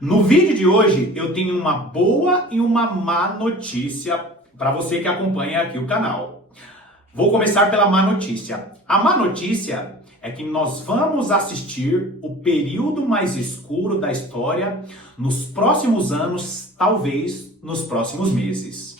No vídeo de hoje eu tenho uma boa e uma má notícia para você que acompanha aqui o canal. Vou começar pela má notícia. A má notícia é que nós vamos assistir o período mais escuro da história nos próximos anos, talvez nos próximos meses.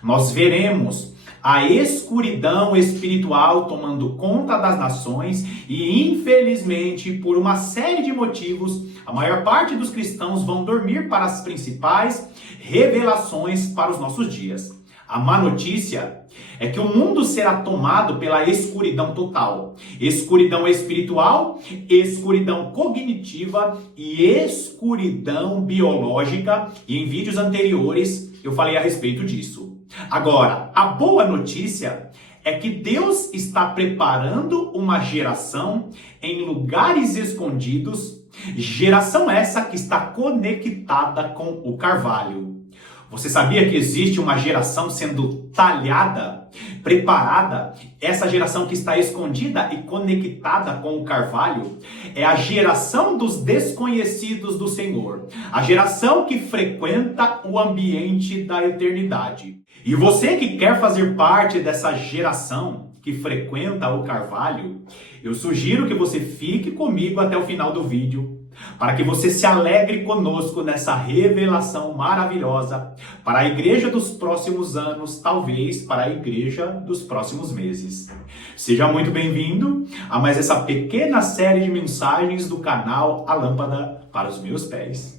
Nós veremos a escuridão espiritual tomando conta das nações e, infelizmente, por uma série de motivos, a maior parte dos cristãos vão dormir para as principais revelações para os nossos dias. A má notícia é que o mundo será tomado pela escuridão total. Escuridão espiritual, escuridão cognitiva e escuridão biológica. E em vídeos anteriores eu falei a respeito disso. Agora, a boa notícia é que Deus está preparando uma geração em lugares escondidos, geração essa que está conectada com o carvalho. Você sabia que existe uma geração sendo talhada, preparada? Essa geração que está escondida e conectada com o carvalho é a geração dos desconhecidos do Senhor, a geração que frequenta o ambiente da eternidade. E você que quer fazer parte dessa geração que frequenta o carvalho, eu sugiro que você fique comigo até o final do vídeo, para que você se alegre conosco nessa revelação maravilhosa para a igreja dos próximos anos, talvez para a igreja dos próximos meses. Seja muito bem-vindo a mais essa pequena série de mensagens do canal A Lâmpada para os Meus Pés.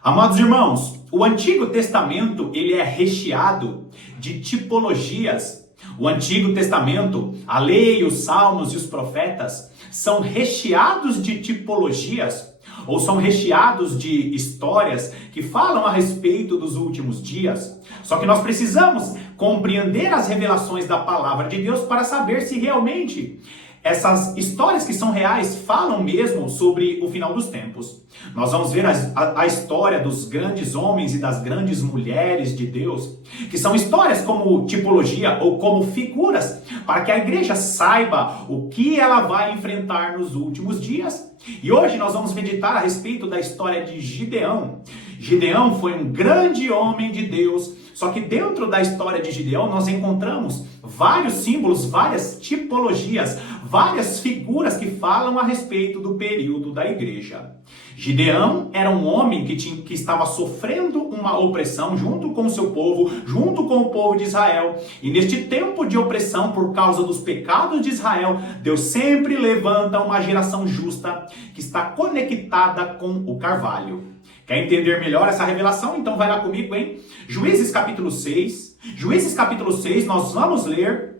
Amados irmãos, o Antigo Testamento ele é recheado de tipologias. O Antigo Testamento, a lei, os salmos e os profetas são recheados de tipologias, ou são recheados de histórias que falam a respeito dos últimos dias. Só que nós precisamos compreender as revelações da palavra de Deus para saber se realmente essas histórias que são reais falam mesmo sobre o final dos tempos. Nós vamos ver a história dos grandes homens e das grandes mulheres de Deus, que são histórias como tipologia ou como figuras, para que a igreja saiba o que ela vai enfrentar nos últimos dias. E hoje nós vamos meditar a respeito da história de Gideão. Gideão foi um grande homem de Deus, só que dentro da história de Gideão nós encontramos vários símbolos, várias tipologias, várias figuras que falam a respeito do período da igreja. Gideão era um homem que estava sofrendo uma opressão junto com o seu povo, junto com o povo de Israel. E neste tempo de opressão por causa dos pecados de Israel, Deus sempre levanta uma geração justa que está conectada com o carvalho. Quer entender melhor essa revelação? Então vai lá comigo, hein? Juízes capítulo 6. Juízes capítulo 6, nós vamos ler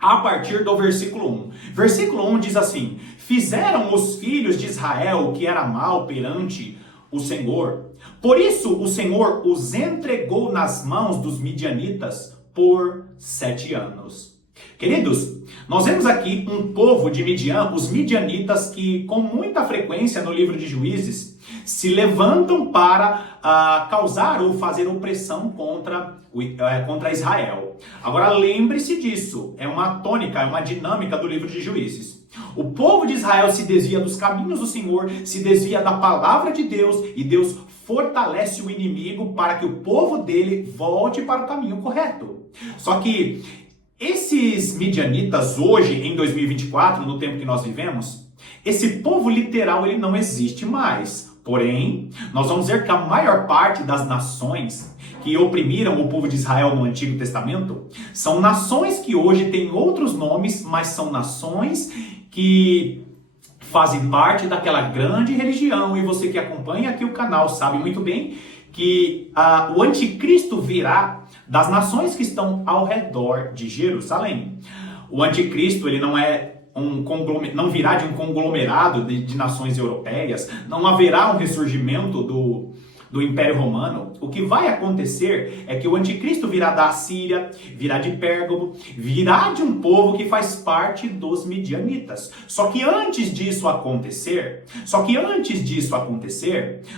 a partir do versículo 1. Versículo 1 diz assim: Fizeram os filhos de Israel o que era mal perante o Senhor. Por isso o Senhor os entregou nas mãos dos midianitas por 7 anos. Queridos, nós vemos aqui um povo de Midian, os midianitas, que com muita frequência no livro de Juízes se levantam para causar ou fazer opressão contra Israel. Agora lembre-se disso, é uma tônica, é uma dinâmica do livro de Juízes. O povo de Israel se desvia dos caminhos do Senhor, se desvia da palavra de Deus, e Deus fortalece o inimigo para que o povo dele volte para o caminho correto. Só que esses midianitas hoje, em 2024, no tempo que nós vivemos, esse povo literal ele não existe mais. Porém, nós vamos ver que a maior parte das nações que oprimiram o povo de Israel no Antigo Testamento são nações que hoje têm outros nomes, mas são nações que fazem parte daquela grande religião. E você que acompanha aqui o canal sabe muito bem que o anticristo virá das nações que estão ao redor de Jerusalém. O anticristo ele não virá de um conglomerado de nações europeias, não haverá um ressurgimento do Império Romano. O que vai acontecer é que o anticristo virá da Assíria, virá de Pérgamo, virá de um povo que faz parte dos midianitas. Só que antes disso acontecer,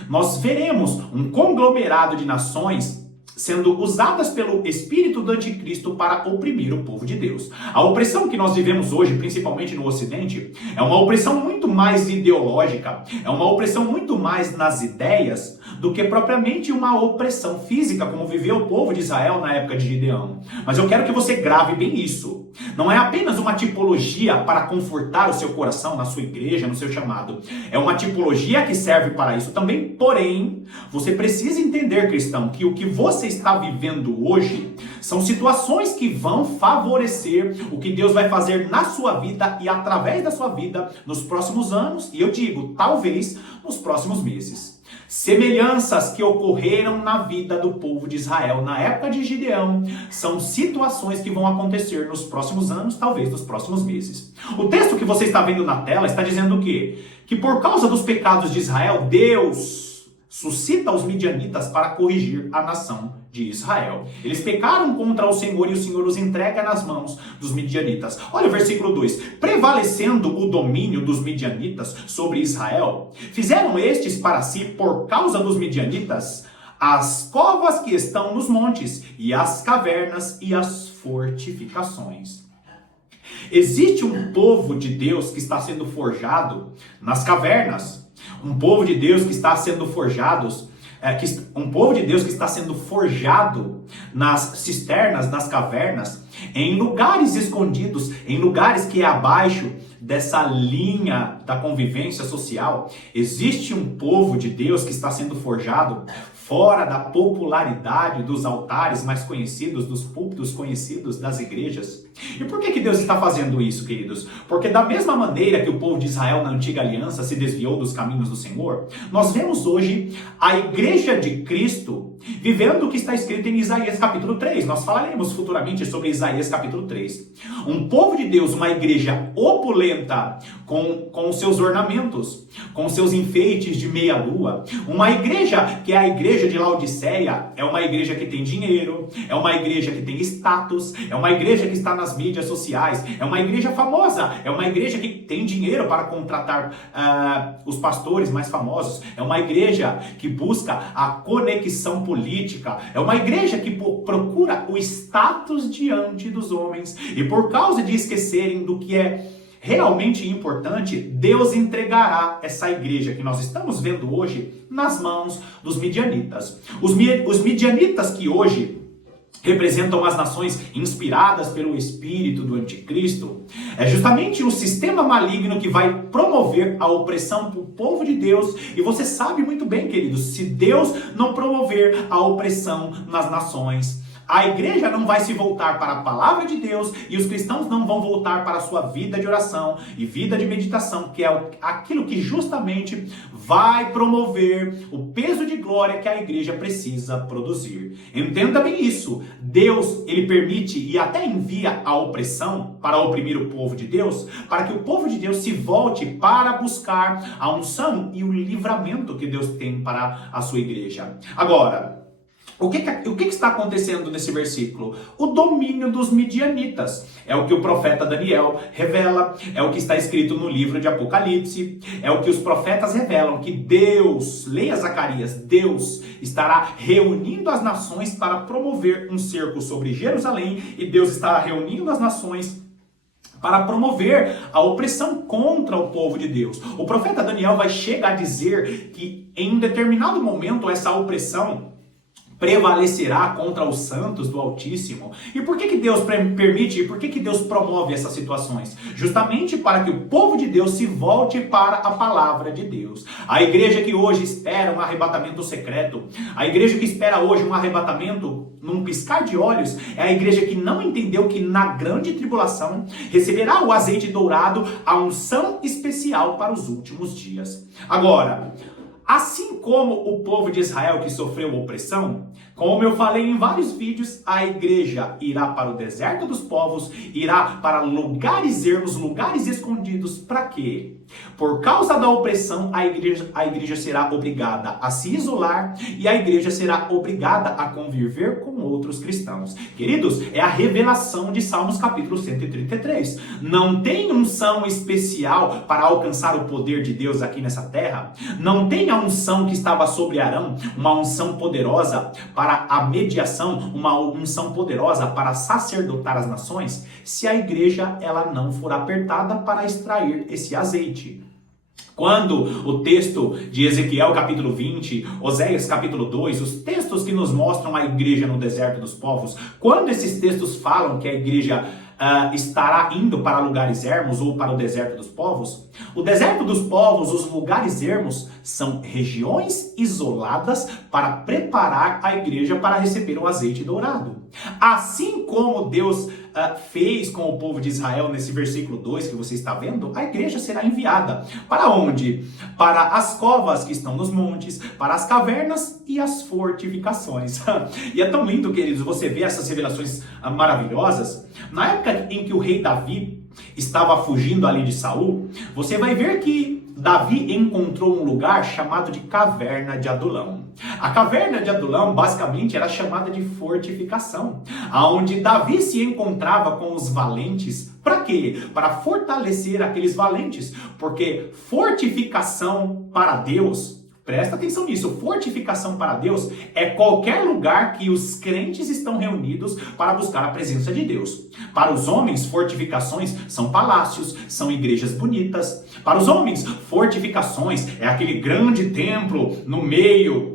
nós veremos um conglomerado de nações sendo usadas pelo espírito do anticristo para oprimir o povo de Deus. A opressão que nós vivemos hoje, principalmente no Ocidente, é uma opressão muito mais ideológica, é uma opressão muito mais nas ideias do que propriamente uma opressão física, como viveu o povo de Israel na época de Gideão. Mas eu quero que você grave bem isso. Não é apenas uma tipologia para confortar o seu coração na sua igreja, no seu chamado. É uma tipologia que serve para isso também, porém, você precisa entender, cristão, que o que você está vivendo hoje são situações que vão favorecer o que Deus vai fazer na sua vida e através da sua vida nos próximos anos, e eu digo, talvez, nos próximos meses. Semelhanças que ocorreram na vida do povo de Israel na época de Gideão são situações que vão acontecer nos próximos anos, talvez nos próximos meses. O texto que você está vendo na tela está dizendo o quê? Que por causa dos pecados de Israel, Deus suscita os midianitas para corrigir a nação de Israel. Eles pecaram contra o Senhor e o Senhor os entrega nas mãos dos midianitas. Olha o versículo 2. Prevalecendo o domínio dos midianitas sobre Israel, fizeram estes para si, por causa dos midianitas, as covas que estão nos montes, e as cavernas e as fortificações. Existe um povo de Deus que está sendo forjado nas cavernas. Um povo de Deus que está sendo um povo de Deus que está sendo forjado nas cisternas, nas cavernas, em lugares escondidos, em lugares que é abaixo dessa linha da convivência social. Existe um povo de Deus que está sendo forjado fora da popularidade dos altares mais conhecidos, dos púlpitos conhecidos das igrejas. E por que Deus está fazendo isso, queridos? Porque da mesma maneira que o povo de Israel na antiga aliança se desviou dos caminhos do Senhor, nós vemos hoje a igreja de Cristo vivendo o que está escrito em Isaías capítulo 3. Nós falaremos futuramente sobre Isaías capítulo 3. Um povo de Deus, uma igreja opulenta com seus ornamentos, com seus enfeites de meia-lua. Uma igreja que é a igreja de Laodiceia, é uma igreja que tem dinheiro, é uma igreja que tem status, é uma igreja que está nas mídias sociais, é uma igreja famosa, é uma igreja que tem dinheiro para contratar os pastores mais famosos, é uma igreja que busca a conexão política, é uma igreja que procura o status diante dos homens, e por causa de esquecerem do que é realmente importante, Deus entregará essa igreja que nós estamos vendo hoje nas mãos dos midianitas. Os midianitas que hoje representam as nações inspiradas pelo espírito do anticristo, é justamente o sistema maligno que vai promover a opressão para o povo de Deus. E você sabe muito bem, queridos, se Deus não promover a opressão nas nações, a igreja não vai se voltar para a palavra de Deus e os cristãos não vão voltar para a sua vida de oração e vida de meditação, que é aquilo que justamente vai promover o peso de glória que a igreja precisa produzir. Entenda bem isso. Deus, ele permite e até envia a opressão para oprimir o povo de Deus, para que o povo de Deus se volte para buscar a unção e o livramento que Deus tem para a sua igreja. Agora, o que está acontecendo nesse versículo? O domínio dos midianitas. É o que o profeta Daniel revela, é o que está escrito no livro de Apocalipse, é o que os profetas revelam, que Deus, leia Zacarias, Deus estará reunindo as nações para promover um cerco sobre Jerusalém, e Deus estará reunindo as nações para promover a opressão contra o povo de Deus. O profeta Daniel vai chegar a dizer que em um determinado momento essa opressão prevalecerá contra os santos do Altíssimo. E por que Deus permite, e por que Deus promove essas situações? Justamente para que o povo de Deus se volte para a palavra de Deus. A igreja que hoje espera um arrebatamento secreto, a igreja que espera hoje um arrebatamento num piscar de olhos, é a igreja que não entendeu que na grande tribulação receberá o azeite dourado, a unção especial para os últimos dias. Agora, assim como o povo de Israel que sofreu opressão, como eu falei em vários vídeos, a igreja irá para o deserto dos povos, irá para lugares ermos, lugares escondidos. Para quê? Por causa da opressão, a igreja será obrigada a se isolar e a igreja será obrigada a conviver com outros cristãos. Queridos, é a revelação de Salmos capítulo 133. Não tem unção especial para alcançar o poder de Deus aqui nessa terra. Não tem a unção que estava sobre Arão, uma unção poderosa para para a mediação, uma unção poderosa para sacerdotar as nações, se a igreja ela não for apertada para extrair esse azeite. Quando o texto de Ezequiel capítulo 20, Oséias capítulo 2, os textos que nos mostram a igreja no deserto dos povos, quando esses textos falam que a igreja estará indo para lugares ermos ou para o deserto dos povos, o deserto dos povos, os lugares ermos, são regiões isoladas para preparar a igreja para receber o azeite dourado. Assim como Deus fez com o povo de Israel nesse versículo 2 que você está vendo, a igreja será enviada. Para onde? Para as covas que estão nos montes, para as cavernas e as fortificações. E é tão lindo, queridos, você ver essas revelações maravilhosas. Na época em que o rei Davi estava fugindo ali de Saul, você vai ver que Davi encontrou um lugar chamado de Caverna de Adulão. A Caverna de Adulão, basicamente, era chamada de fortificação, aonde Davi se encontrava com os valentes. Para quê? Para fortalecer aqueles valentes, porque fortificação para Deus, presta atenção nisso, fortificação para Deus é qualquer lugar que os crentes estão reunidos para buscar a presença de Deus. Para os homens, fortificações são palácios, são igrejas bonitas. Para os homens, fortificações é aquele grande templo no meio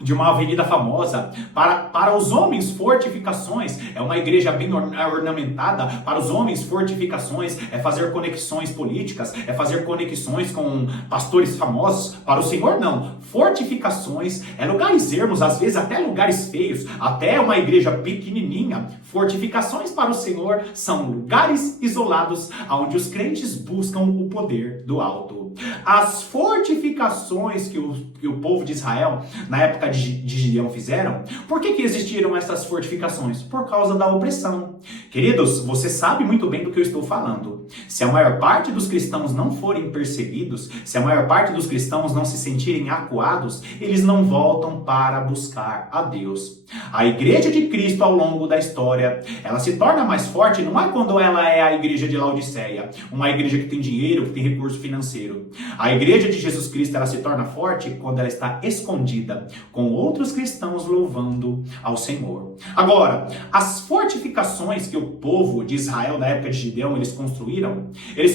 de uma avenida famosa. Para os homens, fortificações é uma igreja bem ornamentada. Para os homens, fortificações é fazer conexões políticas, é fazer conexões com pastores famosos. Para o Senhor, não. Fortificações é lugares ermos, às vezes até lugares feios, até uma igreja pequenininha. Fortificações para o Senhor são lugares isolados onde os crentes buscam o poder do alto. As fortificações que o povo de Israel, na época de Gideão, fizeram, por que existiram essas fortificações? Por causa da opressão. Queridos, você sabe muito bem do que eu estou falando. Se a maior parte dos cristãos não forem perseguidos, se a maior parte dos cristãos não se sentirem acuados, eles não voltam para buscar a Deus. A igreja de Cristo ao longo da história, ela se torna mais forte não é quando ela é a igreja de Laodiceia, uma igreja que tem dinheiro, que tem recurso financeiro. A igreja de Jesus Cristo, ela se torna forte quando ela está escondida, com outros cristãos louvando ao Senhor. Agora, as fortificações que o povo de Israel na época de Gideão eles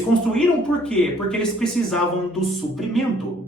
construíram por quê? Porque eles precisavam do suprimento.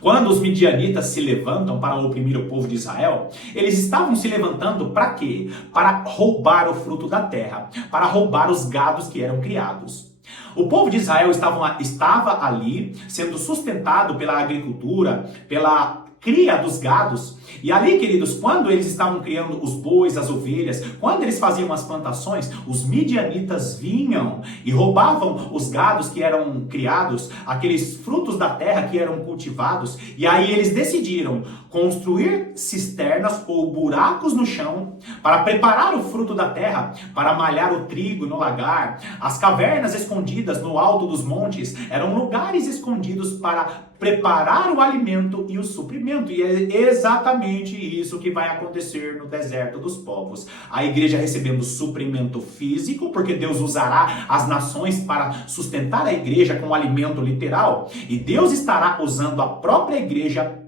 Quando os midianitas se levantam para oprimir o povo de Israel, eles estavam se levantando para quê? Para roubar o fruto da terra, para roubar os gados que eram criados. O povo de Israel estava ali sendo sustentado pela agricultura, pela cria dos gados. E ali, queridos, quando eles estavam criando os bois, as ovelhas, quando eles faziam as plantações, os midianitas vinham e roubavam os gados que eram criados, aqueles frutos da terra que eram cultivados, e aí eles decidiram construir cisternas ou buracos no chão para preparar o fruto da terra, para malhar o trigo no lagar. As cavernas escondidas no alto dos montes eram lugares escondidos para preparar o alimento e o suprimento. E é exatamente isso que vai acontecer no deserto dos povos. A igreja recebendo suprimento físico, porque Deus usará as nações para sustentar a igreja com alimento literal. E Deus estará usando a própria igreja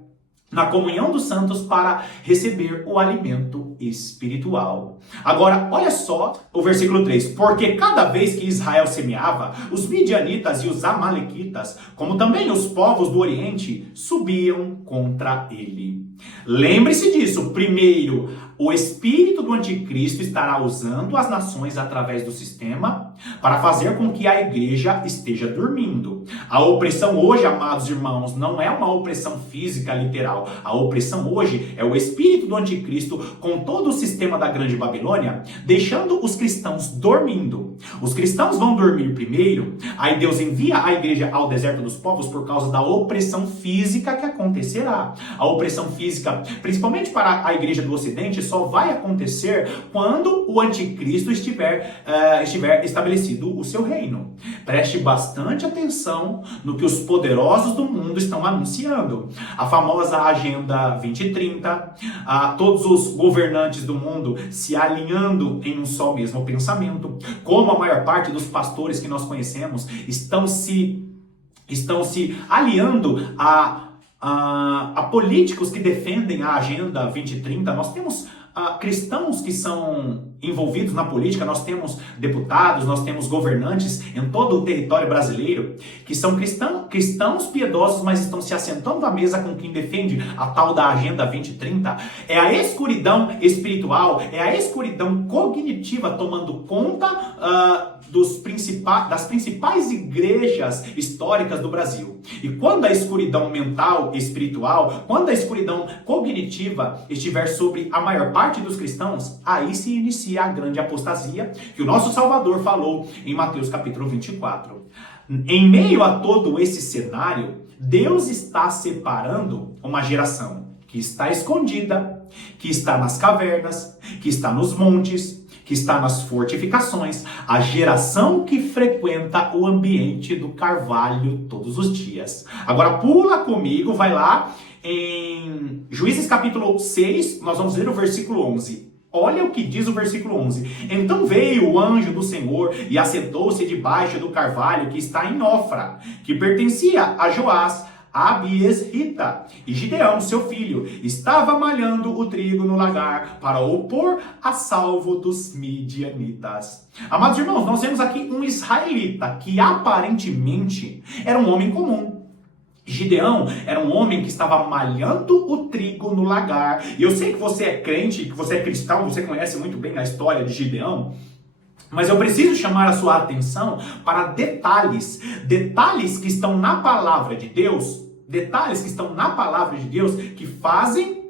na comunhão dos santos para receber o alimento espiritual. Agora, olha só o versículo 3. Porque cada vez que Israel semeava, os midianitas e os amalequitas, como também os povos do Oriente, subiam contra ele. Lembre-se disso. Primeiro, o espírito do anticristo estará usando as nações através do sistema para fazer com que a igreja esteja dormindo. A opressão hoje, amados irmãos, não é uma opressão física literal. A opressão hoje é o espírito do anticristo com todo o sistema da Grande Babilônia, deixando os cristãos dormindo. Os cristãos vão dormir primeiro, aí Deus envia a igreja ao deserto dos povos por causa da opressão física que acontecerá. A opressão física, principalmente para a igreja do Ocidente, só vai acontecer quando o anticristo estiver estabelecido o seu reino. Preste bastante atenção no que os poderosos do mundo estão anunciando. A famosa Agenda 2030, todos os governantes do mundo se alinhando em um só mesmo pensamento, como a maior parte dos pastores que nós conhecemos estão se aliando a políticos que defendem a Agenda 2030, nós temos cristãos que são envolvidos na política, nós temos deputados, nós temos governantes em todo o território brasileiro que são cristãos piedosos, mas estão se assentando à mesa com quem defende a tal da Agenda 2030. É a escuridão espiritual, é a escuridão cognitiva tomando conta das principais igrejas históricas do Brasil. E quando a escuridão mental, espiritual, quando a escuridão cognitiva estiver sobre a maior parte dos cristãos, aí se inicia a grande apostasia que o nosso Salvador falou em Mateus capítulo 24. Em meio a todo esse cenário, Deus está separando uma geração que está escondida, que está nas cavernas, que está nos montes, que está nas fortificações, a geração que frequenta o ambiente do carvalho todos os dias. Agora pula comigo, vai lá em Juízes capítulo 6, nós vamos ler o versículo 11. Olha o que diz o versículo 11. Então veio o anjo do Senhor e assentou-se debaixo do carvalho que está em Ofra, que pertencia a Joás, Abiesrita, e Gideão, seu filho, estava malhando o trigo no lagar para o pôr a salvo dos midianitas. Amados irmãos, nós vemos aqui um israelita que aparentemente era um homem comum. Gideão era um homem que estava malhando o trigo no lagar. E eu sei que você é crente, que você é cristão, você conhece muito bem a história de Gideão. Mas eu preciso chamar a sua atenção para detalhes que estão na palavra de Deus, que fazem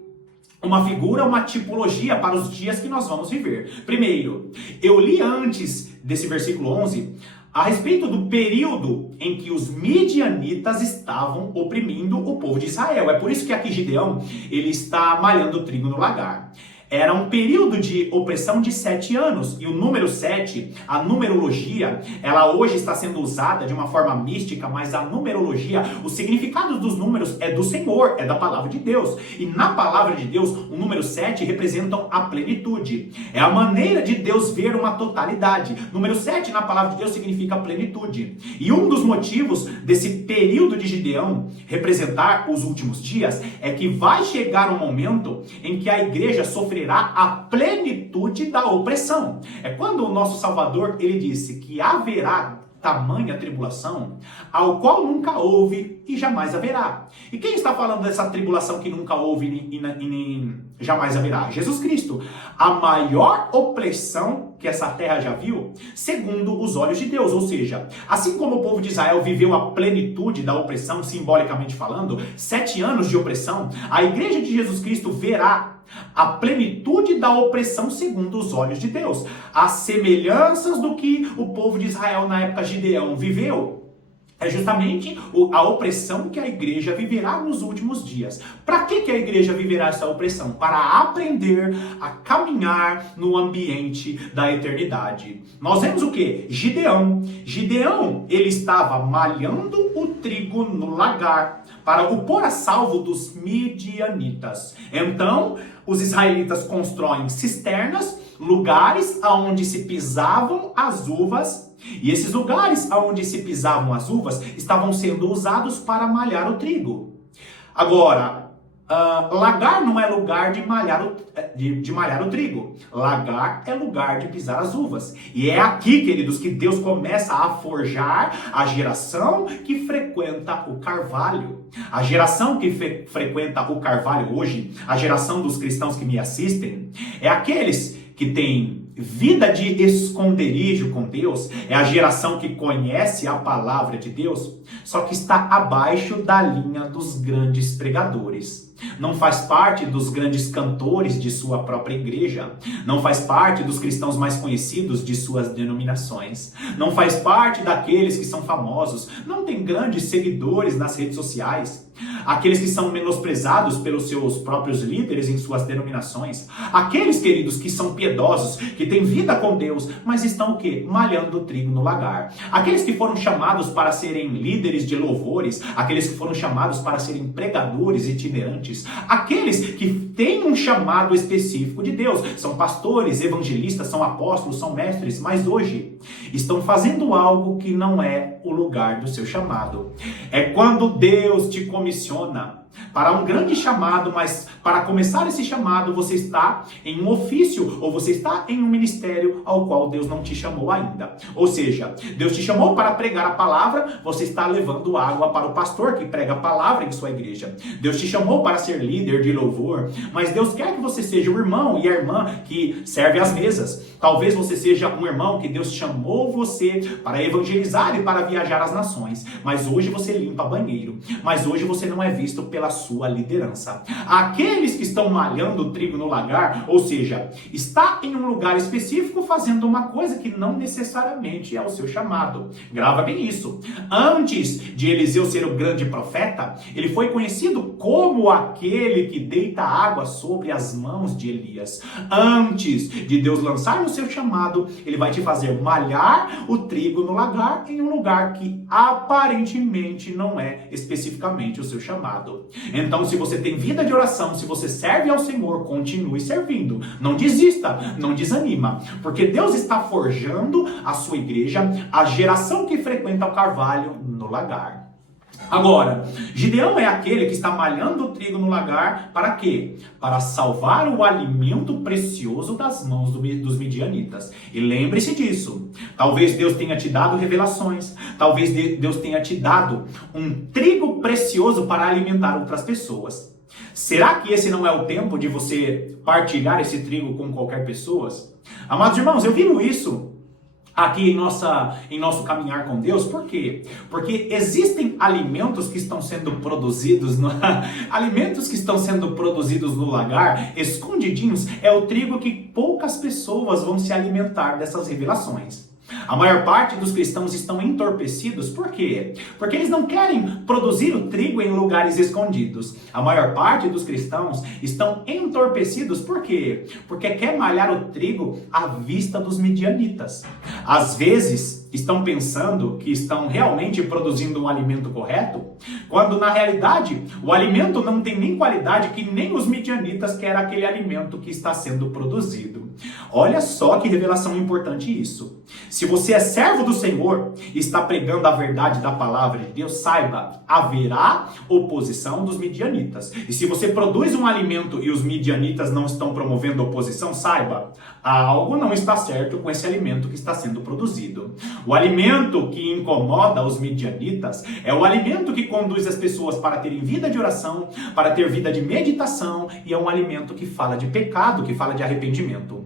uma figura, uma tipologia para os dias que nós vamos viver. Primeiro, eu li antes desse versículo 11 a respeito do período em que os midianitas estavam oprimindo o povo de Israel. É por isso que aqui Gideão, ele está malhando o trigo no lagar. Era um período de opressão de 7 anos. E o número 7, a numerologia, ela hoje está sendo usada de uma forma mística, mas a numerologia, o significado dos números é do Senhor, é da palavra de Deus. E na palavra de Deus, o número 7 representa a plenitude. É a maneira de Deus ver uma totalidade. Número 7 na palavra de Deus significa plenitude. E um dos motivos desse período de Gideão representar os últimos dias é que vai chegar um momento em que a igreja sofrerá a plenitude da opressão. É quando o nosso Salvador, ele disse que haverá tamanha tribulação, ao qual nunca houve e jamais haverá. E quem está falando dessa tribulação que nunca houve e jamais haverá? Jesus Cristo. A maior opressão que essa terra já viu, segundo os olhos de Deus. Ou seja, assim como o povo de Israel viveu a plenitude da opressão, simbolicamente falando, 7 anos de opressão, a igreja de Jesus Cristo verá a plenitude da opressão segundo os olhos de Deus. As semelhanças do que o povo de Israel na época de Gideão viveu é justamente a opressão que a igreja viverá nos últimos dias. Para que a igreja viverá essa opressão? Para aprender a caminhar no ambiente da eternidade. Nós vemos o que? Gideão, ele estava malhando o trigo no lagar para o pôr a salvo dos midianitas. Então, os israelitas constroem cisternas, lugares aonde se pisavam as uvas, e esses lugares aonde se pisavam as uvas estavam sendo usados para malhar o trigo. Agora, lagar não é lugar de malhar o trigo. Lagar é lugar de pisar as uvas. E é aqui, queridos, que Deus começa a forjar a geração que frequenta o carvalho. A geração que frequenta o carvalho hoje, a geração dos cristãos que me assistem, é aqueles que têm vida de esconderijo com Deus, é a geração que conhece a palavra de Deus, só que está abaixo da linha dos grandes pregadores. Não faz parte dos grandes cantores de sua própria igreja. Não faz parte dos cristãos mais conhecidos de suas denominações. Não faz parte daqueles que são famosos. Não tem grandes seguidores nas redes sociais. Aqueles que são menosprezados pelos seus próprios líderes em suas denominações. Aqueles, queridos, que são piedosos, que têm vida com Deus, mas estão o quê? Malhando o trigo no lagar. Aqueles que foram chamados para serem líderes de louvores, aqueles que foram chamados para serem pregadores itinerantes, aqueles que têm um chamado específico de Deus, são pastores, evangelistas, são apóstolos, são mestres, mas hoje estão fazendo algo que não é o lugar do seu chamado. É quando Deus te comissiona para um grande chamado, mas para começar esse chamado você está em um ofício ou você está em um ministério ao qual Deus não te chamou ainda. Ou seja, Deus te chamou para pregar a palavra, você está levando água para o pastor que prega a palavra em sua igreja. Deus te chamou para ser líder de louvor, mas Deus quer que você seja o irmão e a irmã que serve às mesas. Talvez você seja um irmão que Deus chamou você para evangelizar e para viajar às nações, mas hoje você limpa banheiro, mas hoje você não é visto pela sua liderança. Aqueles que estão malhando o trigo no lagar, ou seja, está em um lugar específico fazendo uma coisa que não necessariamente é o seu chamado. Grava bem isso. Antes de Eliseu ser o grande profeta, ele foi conhecido como aquele que deita água sobre as mãos de Elias. Antes de Deus lançar no seu chamado, ele vai te fazer malhar o trigo no lagar em um lugar que aparentemente não é especificamente o seu chamado. Então, se você tem vida de oração, se você serve ao Senhor, continue servindo. Não desista, não desanima, porque Deus está forjando a sua igreja, a geração que frequenta o carvalho no lagar. Agora, Gideão é aquele que está malhando o trigo no lagar para quê? Para salvar o alimento precioso das mãos dos midianitas. E lembre-se disso. Talvez Deus tenha te dado revelações. Talvez Deus tenha te dado um trigo precioso para alimentar outras pessoas. Será que esse não é o tempo de você partilhar esse trigo com qualquer pessoa? Amados irmãos, eu vivo isso aqui em nosso caminhar com Deus. Por quê? Porque existem alimentos que estão sendo produzidos alimentos que estão sendo produzidos no lagar, escondidinhos, é o trigo que poucas pessoas vão se alimentar dessas revelações. A maior parte dos cristãos estão entorpecidos. Por quê? Porque eles não querem produzir o trigo em lugares escondidos. A maior parte dos cristãos estão entorpecidos. Por quê? Porque quer malhar o trigo à vista dos midianitas. Às vezes, estão pensando que estão realmente produzindo um alimento correto, quando na realidade o alimento não tem nem qualidade que nem os midianitas querem aquele alimento que está sendo produzido. Olha só que revelação importante isso. Se você é servo do Senhor e está pregando a verdade da palavra de Deus, saiba, haverá oposição dos midianitas. E se você produz um alimento e os midianitas não estão promovendo oposição, saiba, algo não está certo com esse alimento que está sendo produzido. O alimento que incomoda os midianitas é o alimento que conduz as pessoas para terem vida de oração, para ter vida de meditação, e é um alimento que fala de pecado, que fala de arrependimento.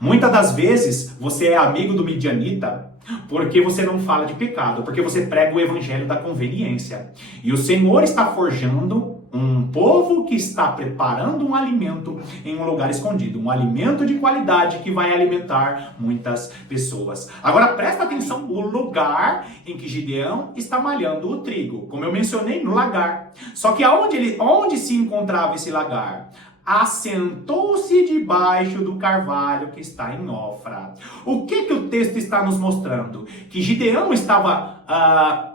Muitas das vezes você é amigo do midianita porque você não fala de pecado, porque você prega o evangelho da conveniência. E o Senhor está forjando um povo que está preparando um alimento em um lugar escondido, um alimento de qualidade que vai alimentar muitas pessoas. Agora presta atenção no lugar em que Gideão está malhando o trigo. Como eu mencionei, no lagar. Só que onde se encontrava esse lagar? Assentou-se debaixo do carvalho que está em Ofra. O que o texto está nos mostrando? Que Gideão estava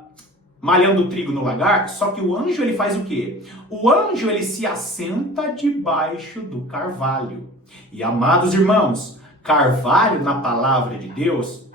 malhando o trigo no lagar, só que o anjo ele faz o quê? O anjo ele se assenta debaixo do carvalho. E amados irmãos, carvalho na palavra de Deus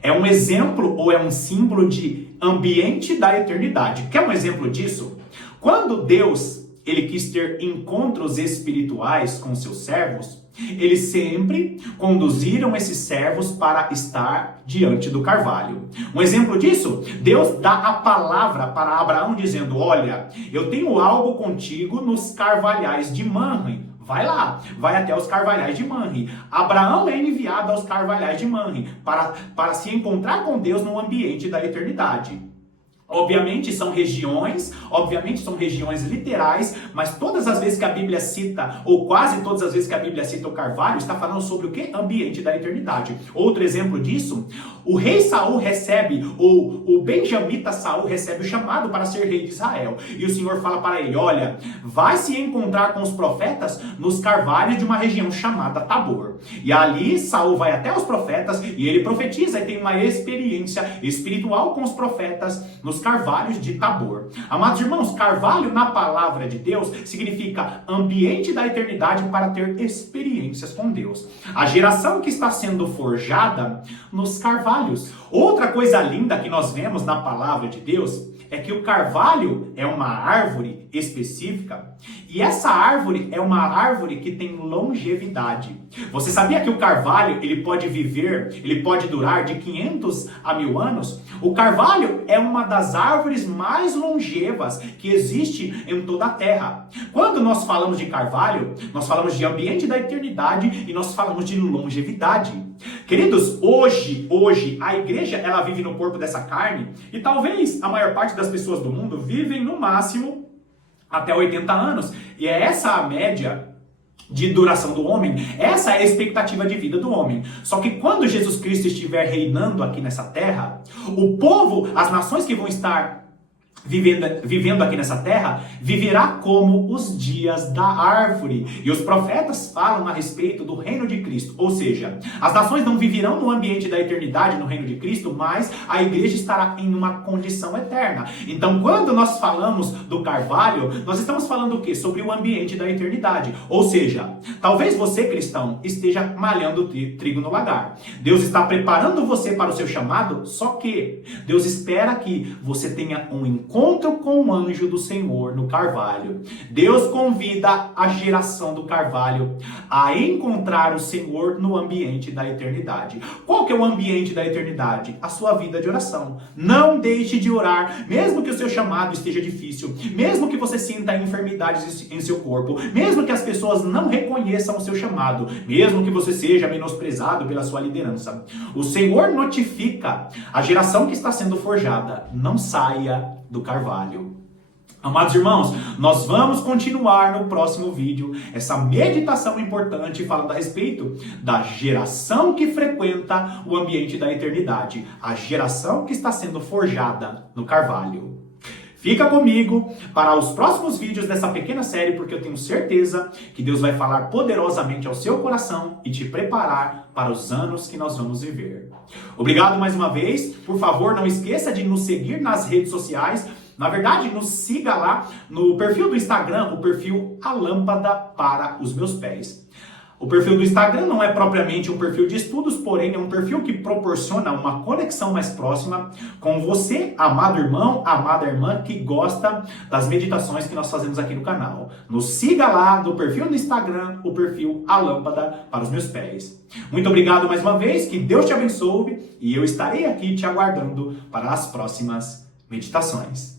é um exemplo ou é um símbolo de ambiente da eternidade. Quer um exemplo disso? Quando Deus ele quis ter encontros espirituais com seus servos, eles sempre conduziram esses servos para estar diante do carvalho. Um exemplo disso, Deus dá a palavra para Abraão dizendo, olha, eu tenho algo contigo nos carvalhais de Manre. Vai lá, vai até os carvalhais de Manre. Abraão é enviado aos carvalhais de Manre para se encontrar com Deus no ambiente da eternidade. Obviamente são regiões literais, mas todas as vezes que a Bíblia cita, ou quase todas as vezes que a Bíblia cita o carvalho, está falando sobre o que? Ambiente da eternidade. Outro exemplo disso, o rei Saul recebe, ou o benjamita Saul recebe o chamado para ser rei de Israel. E o Senhor fala para ele, olha, vai se encontrar com os profetas nos carvalhos de uma região chamada Tabor. E ali Saul vai até os profetas e ele profetiza e tem uma experiência espiritual com os profetas nos nos carvalhos de Tabor. Amados irmãos, carvalho na palavra de Deus significa ambiente da eternidade para ter experiências com Deus. A geração que está sendo forjada nos carvalhos. Outra coisa linda que nós vemos na palavra de Deus é que o carvalho é uma árvore específica e essa árvore é uma árvore que tem longevidade. Você sabia que o carvalho ele pode durar de 500 a 1000 anos? O carvalho é uma das árvores mais longevas que existe em toda a terra. Quando nós falamos de carvalho, nós falamos de ambiente da eternidade e nós falamos de longevidade. Queridos, hoje a igreja ela vive no corpo dessa carne e talvez a maior parte das pessoas do mundo vivem no máximo até 80 anos. E é essa a média de duração do homem, essa é a expectativa de vida do homem. Só que quando Jesus Cristo estiver reinando aqui nessa terra, o povo, as nações que vão estar vivendo aqui nessa terra, viverá como os dias da árvore. E os profetas falam a respeito do reino de Cristo. Ou seja, as nações não viverão no ambiente da eternidade, no reino de Cristo, mas a igreja estará em uma condição eterna. Então, quando nós falamos do carvalho, nós estamos falando o quê? Sobre o ambiente da eternidade. Ou seja, talvez você, cristão, esteja malhando trigo no lagar. Deus está preparando você para o seu chamado, só que Deus espera que você tenha um encontro com o anjo do Senhor no carvalho. Deus convida a geração do carvalho a encontrar o Senhor no ambiente da eternidade. Qual que é o ambiente da eternidade? A sua vida de oração. Não deixe de orar, mesmo que o seu chamado esteja difícil, mesmo que você sinta enfermidades em seu corpo, mesmo que as pessoas não reconheçam o seu chamado, mesmo que você seja menosprezado pela sua liderança. O Senhor notifica a geração que está sendo forjada: não saia do carvalho. Amados irmãos, nós vamos continuar no próximo vídeo essa meditação importante falando a respeito da geração que frequenta o ambiente da eternidade, a geração que está sendo forjada no carvalho. Fica comigo para os próximos vídeos dessa pequena série, porque eu tenho certeza que Deus vai falar poderosamente ao seu coração e te preparar para os anos que nós vamos viver. Obrigado mais uma vez. Por favor, não esqueça de nos seguir nas redes sociais. Na verdade, nos siga lá no perfil do Instagram, o perfil A Lâmpada para os Meus Pés. O perfil do Instagram não é propriamente um perfil de estudos, porém é um perfil que proporciona uma conexão mais próxima com você, amado irmão, amada irmã, que gosta das meditações que nós fazemos aqui no canal. Nos siga lá no perfil do Instagram, o perfil A Lâmpada para os Meus Pés. Muito obrigado mais uma vez, que Deus te abençoe e eu estarei aqui te aguardando para as próximas meditações.